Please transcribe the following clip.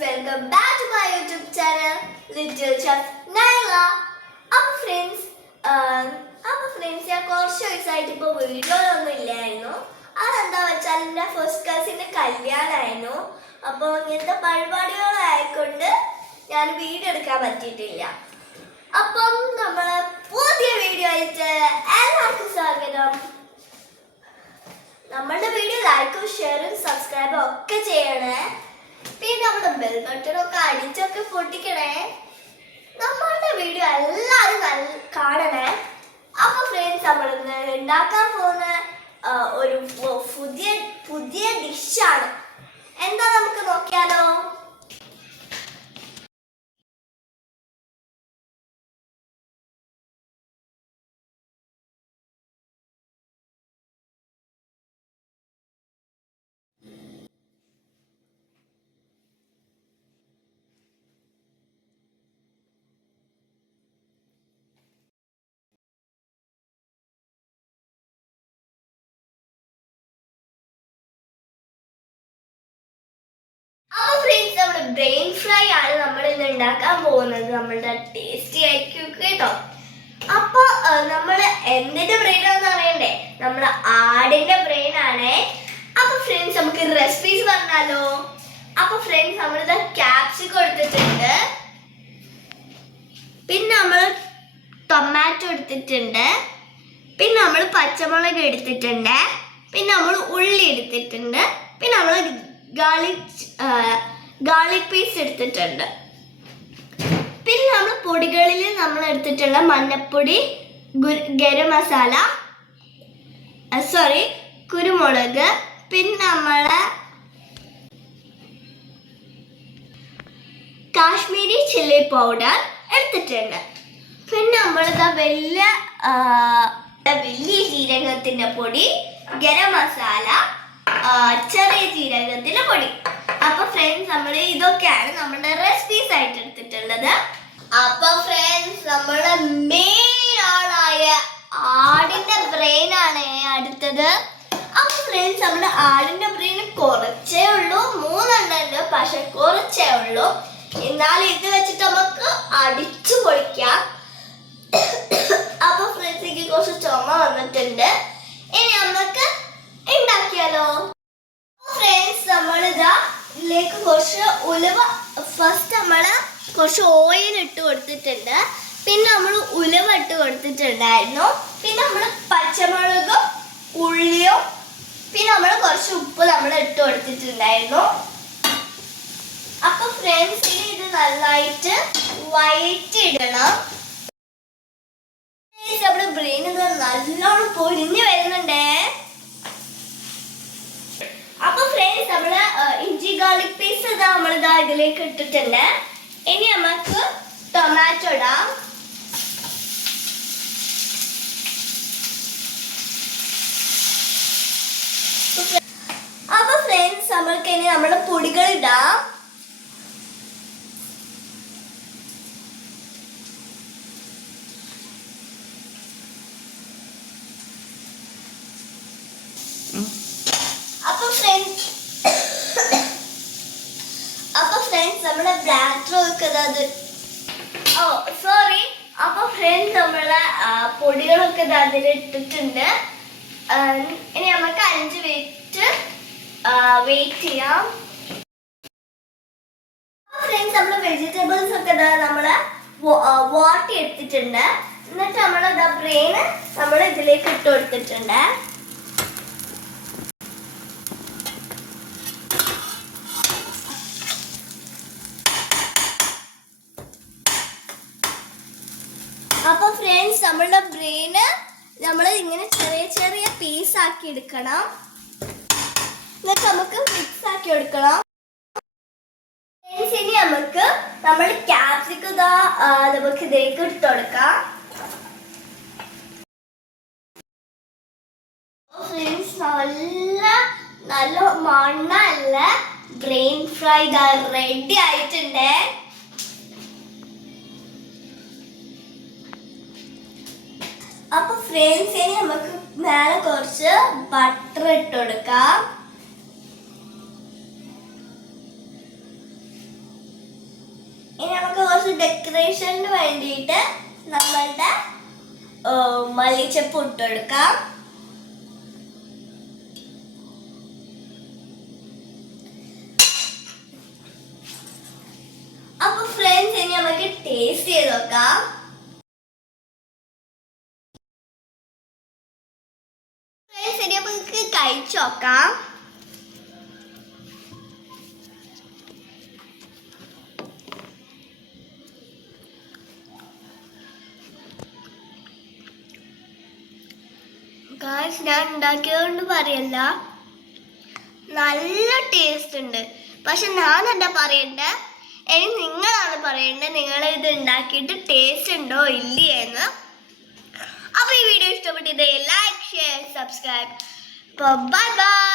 welcome back to my YouTube channel Little Chef Naila. Friends ഞാൻ കുറച്ച് ദിവസമായിട്ട് ഇപ്പോൾ വീഡിയോയിലൊന്നും ഇല്ലായിരുന്നു. അതെന്താ വെച്ചാൽ എൻ്റെ ഫസ്റ്റ് കസിൻ്റെ കല്യാണമായിരുന്നു. അപ്പോൾ ഇങ്ങനത്തെ പരിപാടികളായിക്കൊണ്ട് ഞാൻ വീഡിയോ എടുക്കാൻ പറ്റിയിട്ടില്ല. അപ്പം നമ്മൾ പുതിയ വീഡിയോ ആയിട്ട് എല്ലാവർക്കും സ്വാഗതം. നമ്മളുടെ വീഡിയോ ലൈക്കും ഷെയറും സബ്സ്ക്രൈബും ഒക്കെ ചെയ്യണേ. പിന്നെ നമ്മുടെ ബെൽ ബട്ടണൊക്കെ അടിച്ചൊക്കെ പൊട്ടിക്കണേ. നമ്മളുടെ വീഡിയോ എല്ലാവരും കാണണേ. അപ്പൊ ഫ്രണ്ട്സ്, നമ്മൾ ഉണ്ടാക്കാൻ പോകുന്ന ഒരു പുതിയ ഡിഷാണ്. എന്താ നമുക്ക് നോക്കിയാലോ? നമ്മുടെ ബ്രെയിൻ ഫ്രൈ ആണ് നമ്മൾ ഇന്ന് ഉണ്ടാക്കാൻ പോകുന്നത്. നമ്മളുടെ ടേസ്റ്റി ആയിരിക്കും കേട്ടോ. അപ്പൊ നമ്മൾ എന്തിന്റെ ബ്രെയിൻ ആണെന്ന് അറിയണ്ടേ? നമ്മുടെ ആടിന്റെ ബ്രെയിൻ ആണ്. അപ്പൊ ഫ്രണ്ട്സ്, നമുക്ക് റെസിപ്പീസ് പറഞ്ഞാലോ? അപ്പൊ ഫ്രണ്ട്സ്, നമ്മളിത് ക്യാപ്സിക്കം എടുത്തിട്ടുണ്ട്, പിന്നെ നമ്മൾ ടൊമാറ്റോ എടുത്തിട്ടുണ്ട്, പിന്നെ നമ്മൾ പച്ചമുളക് എടുത്തിട്ടുണ്ട്, പിന്നെ നമ്മൾ ഉള്ളി എടുത്തിട്ടുണ്ട്, പിന്നെ നമ്മൾ ഗാർലിക് പീസ് എടുത്തിട്ടുണ്ട്. പിന്നെ നമ്മൾ പൊടികളിൽ നമ്മൾ എടുത്തിട്ടുള്ള മഞ്ഞപ്പൊടി, ഗരം മസാല, കുരുമുളക്, പിന്നെ നമ്മളെ കാശ്മീരി ചില്ലി പൗഡർ എടുത്തിട്ടുണ്ട്. പിന്നെ നമ്മളിതാ വലിയ ജീരകത്തിന്റെ പൊടി, ഗരം മസാല, ചെറിയ ജീരകത്തിന്റെ പൊടി. അപ്പൊ ഫ്രണ്ട്സ്, നമ്മൾ ഇതൊക്കെയാണ് നമ്മുടെ റെസിപ്പീസ് ആയിട്ട് എടുത്തിട്ടുള്ളത്. അപ്പൊ ഫ്രണ്ട്സ്, നമ്മുടെ മെയിൻ ആളായ ആടിന്റെ ബ്രെയിൻ ആണ് അടുത്തത്. അപ്പൊ ഫ്രണ്ട്സ്, നമ്മുടെ ആടിന്റെ ബ്രെയിൻ കുറച്ചേ ഉള്ളൂ, 3 ഉണ്ട്, പക്ഷെ കുറച്ചേ ഉള്ളൂ. എന്നാൽ ഇത് വെച്ചിട്ട് നമുക്ക് അടിച്ചു പൊളിക്കാം. അപ്പൊ ഫ്രണ്ട്സ്, എനിക്ക് കുറച്ച് ചുമ വന്നിട്ടുണ്ട്. ഇനി നമുക്ക് ഉണ്ടാക്കിയാലോ? ഫ്രണ്ട്സ്, നമ്മളിതാ ഇതിലേക്ക് കുറച്ച് ഉലുവ, ഫസ്റ്റ് നമ്മൾ കുറച്ച് ഓയിൽ ഇട്ട് കൊടുത്തിട്ടുണ്ട്, പിന്നെ നമ്മൾ ഉലുവ ഇട്ട് കൊടുത്തിട്ടുണ്ടായിരുന്നു, പിന്നെ നമ്മൾ പച്ചമുളകും ഉള്ളിയും, പിന്നെ നമ്മൾ കുറച്ച് ഉപ്പ് നമ്മൾ ഇട്ട് കൊടുത്തിട്ടുണ്ടായിരുന്നു. അപ്പൊ ഫ്രണ്ട്സ്, ഇനി ഇത് നന്നായിട്ട് വഴറ്റിയിടണം. നമ്മുടെ ബ്രെയിൻ നല്ലോണം പൊരിഞ്ഞു വരുന്നുണ്ടേ. അപ്പൊ ഫ്രണ്ട്സ്, നമ്മള് ഇഞ്ചി ഗാർലിക് പേസ്റ്റ് നമ്മളിതാ ഇതിലേക്ക് ഇട്ടിട്ടുണ്ട്. ഇനി നമുക്ക് ടൊമാറ്റോ ഇടാം. അപ്പൊ ഫ്രണ്ട്സ്, നമ്മൾക്ക് ഇനി നമ്മുടെ പൊടികൾ ഇടാം. അപ്പൊ ഫ്രണ്ട്സ്, നമ്മുടെ ബ്ലാക്ക് ഒക്കെ അപ്പൊ ഫ്രണ്ട്സ്, നമ്മളെ പൊടികളൊക്കെ അതിൽ ഇട്ടിട്ടുണ്ട്. ഇനി നമുക്ക് 5 മിനിറ്റ് വെയിറ്റ് ചെയ്യാം. ഫ്രണ്ട്സ്, നമ്മള് വെജിറ്റബിൾസ് ഒക്കെ നമ്മള് വാട്ടി എടുത്തിട്ടുണ്ട്. എന്നിട്ട് നമ്മള് ബ്രെയിന് നമ്മൾ ഇതിലേക്ക് ഇട്ട് കൊടുത്തിട്ടുണ്ട്. അപ്പൊ ഫ്രണ്ട്സ്, നമ്മളുടെ ബ്രെയിന് നമ്മൾ ഇങ്ങനെ ചെറിയ ചെറിയ പീസ് ആക്കി എടുക്കണം. എന്നിട്ട് നമുക്ക് മിക്സ് ആക്കി എടുക്കണം. ഇനി നമുക്ക് നമ്മൾ ക്യാപ്സിക്കം നമുക്ക് ഇതിലേക്ക് ഇട്ട് കൊടുക്കാം. ഫ്രണ്ട്സ്, നല്ല മണ്ണല്ല ബ്രെയിൻ ഫ്രൈ റെഡി ആയിട്ടുണ്ട്. അപ്പൊ ഫ്രണ്ട്സ്, ഇനി നമുക്ക് മേലെ കുറച്ച് ബട്ടർ ഇട്ട് കൊടുക്കാം. ഇനി നമുക്ക് കുറച്ച് ഡെക്കറേഷന് വേണ്ടിയിട്ട് നമ്മളുടെ മല്ലിച്ചപ്പ് ഇട്ടെടുക്കാം. അപ്പൊ ഫ്രണ്ട്സ് ഇനി നമുക്ക് ടേസ്റ്റ് ചെയ്ത് നോക്കാം. ഫ്രണ്ട്സ് ഇനി നമുക്ക് കഴിച്ചു നോക്കാം. ഗായ്സ് ഞാൻ ഉണ്ടാക്കിയതുകൊണ്ട് പറയല്ല, നല്ല ടേസ്റ്റ് ഉണ്ട്. പക്ഷെ ഞാനല്ല പറയണ്ടേ, ഇനി നിങ്ങളാണ് പറയേണ്ടത് നിങ്ങൾ ഇത് ഉണ്ടാക്കിയിട്ട് ടേസ്റ്റ് ഉണ്ടോ ഇല്ലേ എന്ന്. അപ്പോൾ ഈ വീഡിയോ ഇഷ്ടപ്പെട്ടിട്ട് like share subscribe. Bye by.